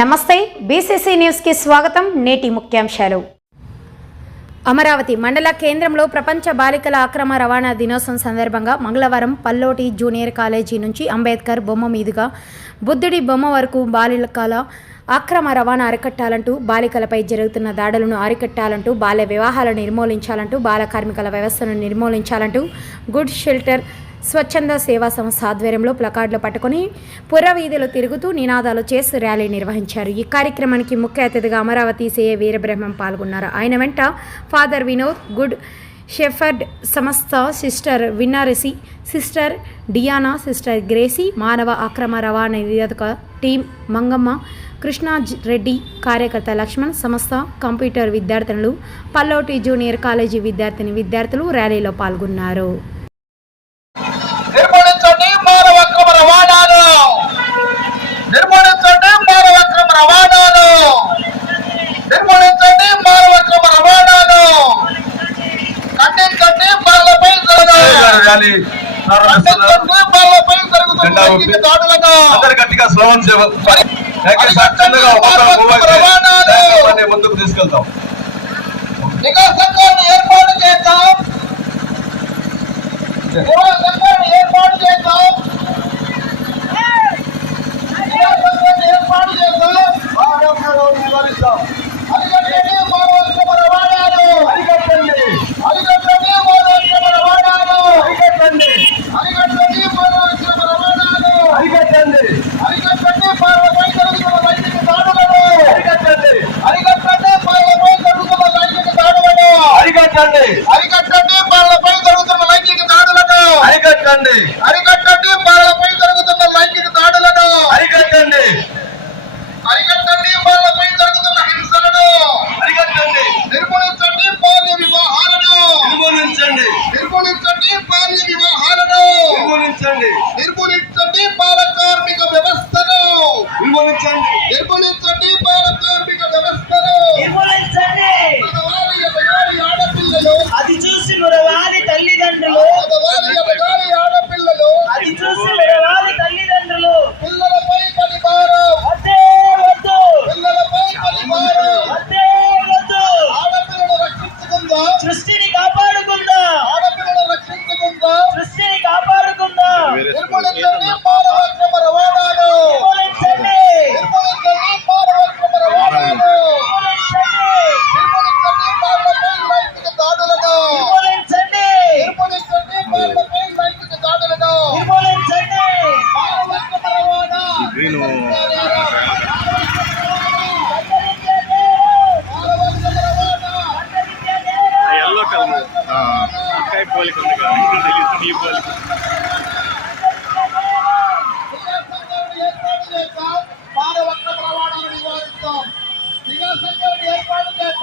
నమస్తే బీసీసీ న్యూస్కి స్వాగతం నేటి ముఖ్యాంశాలు. అమరావతి మండల కేంద్రంలో ప్రపంచ బాలికల అక్రమ రవాణా దినోత్సవం సందర్భంగా మంగళవారం పల్లోటి జూనియర్ కాలేజీ నుంచి అంబేద్కర్ బొమ్మ మీదుగా బుద్ధుడి బొమ్మ వరకు బాలికల అక్రమ రవాణా అరికట్టాలంటూ బాలికలపై జరుగుతున్న దాడులను అరికట్టాలంటూ బాల్య వివాహాలను నిర్మూలించాలంటూ బాల కార్మికుల వ్యవస్థను నిర్మూలించాలంటూ గుడ్ షెల్టర్ స్వచ్ఛంద సేవా సంస్థ ఆధ్వర్యంలో ప్లకార్డులు పట్టుకొని పురవీధులు తిరుగుతూ నినాదాలు చేసి ర్యాలీ నిర్వహించారు. ఈ కార్యక్రమానికి ముఖ్య అతిథిగా అమరావతి సేయ వీరబ్రహ్మం పాల్గొన్నారు. ఆయన వెంట ఫాదర్ వినోద్ గుడ్ షెఫర్డ్ సంస్థ sister Vinnarasi sister Diana sister Gracy మానవ అక్రమ రవాణా నిరోధక టీం మంగమ్మ కృష్ణా రెడ్డి కార్యకర్త లక్ష్మణ్ సంస్థ కంప్యూటర్ విద్యార్థినులు పల్లోటి జూనియర్ కాలేజీ విద్యార్థిని విద్యార్థులు ర్యాలీలో పాల్గొన్నారు నిర్మూలించండి మానవ అక్రమ రవాణాను నిర్మూలించండి మానవ అక్రమ రవాణాను నిర్మూలించండి మానవ అక్రమ రవాణాను ఖండించండి బాలపై ర్యాలీ ప్రారంభిస్తున్నారు ఖండించండి బాలపై జరుగుతున్న జెండా ఊపి. లైంగిక దాడులను అందరు గట్టిగా స్లోవన్ సేవ మరి స్వచ్ఛందంగా ఒక్కొక్కరు మూవ్ అయితే రవాణాలు. కార్యక్రమాన్ని ముందుకు తీసుకెళ్తాం ఏర్పాటు చేద్దాం అరికట్టండి. అరికట్టండి బాలపై జరుగుతున్న లైంగిక దాడులను అరికట్టండి. అరికట్టండి బాలపై జరుగుతున్న లైంగిక దాడులను అరికట్టండి. అరికట్టండి బాలపై జరుగుతున్న హింసలను. అరికట్టండి. నిర్మూలించండి బాల్య వివాహాలను. నిర్మూలించండి. నిర్మూలించండి బాల్య వివాహాలను. నిర్మూలించండి. నిర్మూలించండి బాల కార్మిక వ్యవస్థను. నిర్మూలించండి. ఎల్లో కలర్ అక్కాయి పోలిక ఉంది కానీ తెలియదు నీ పోలిక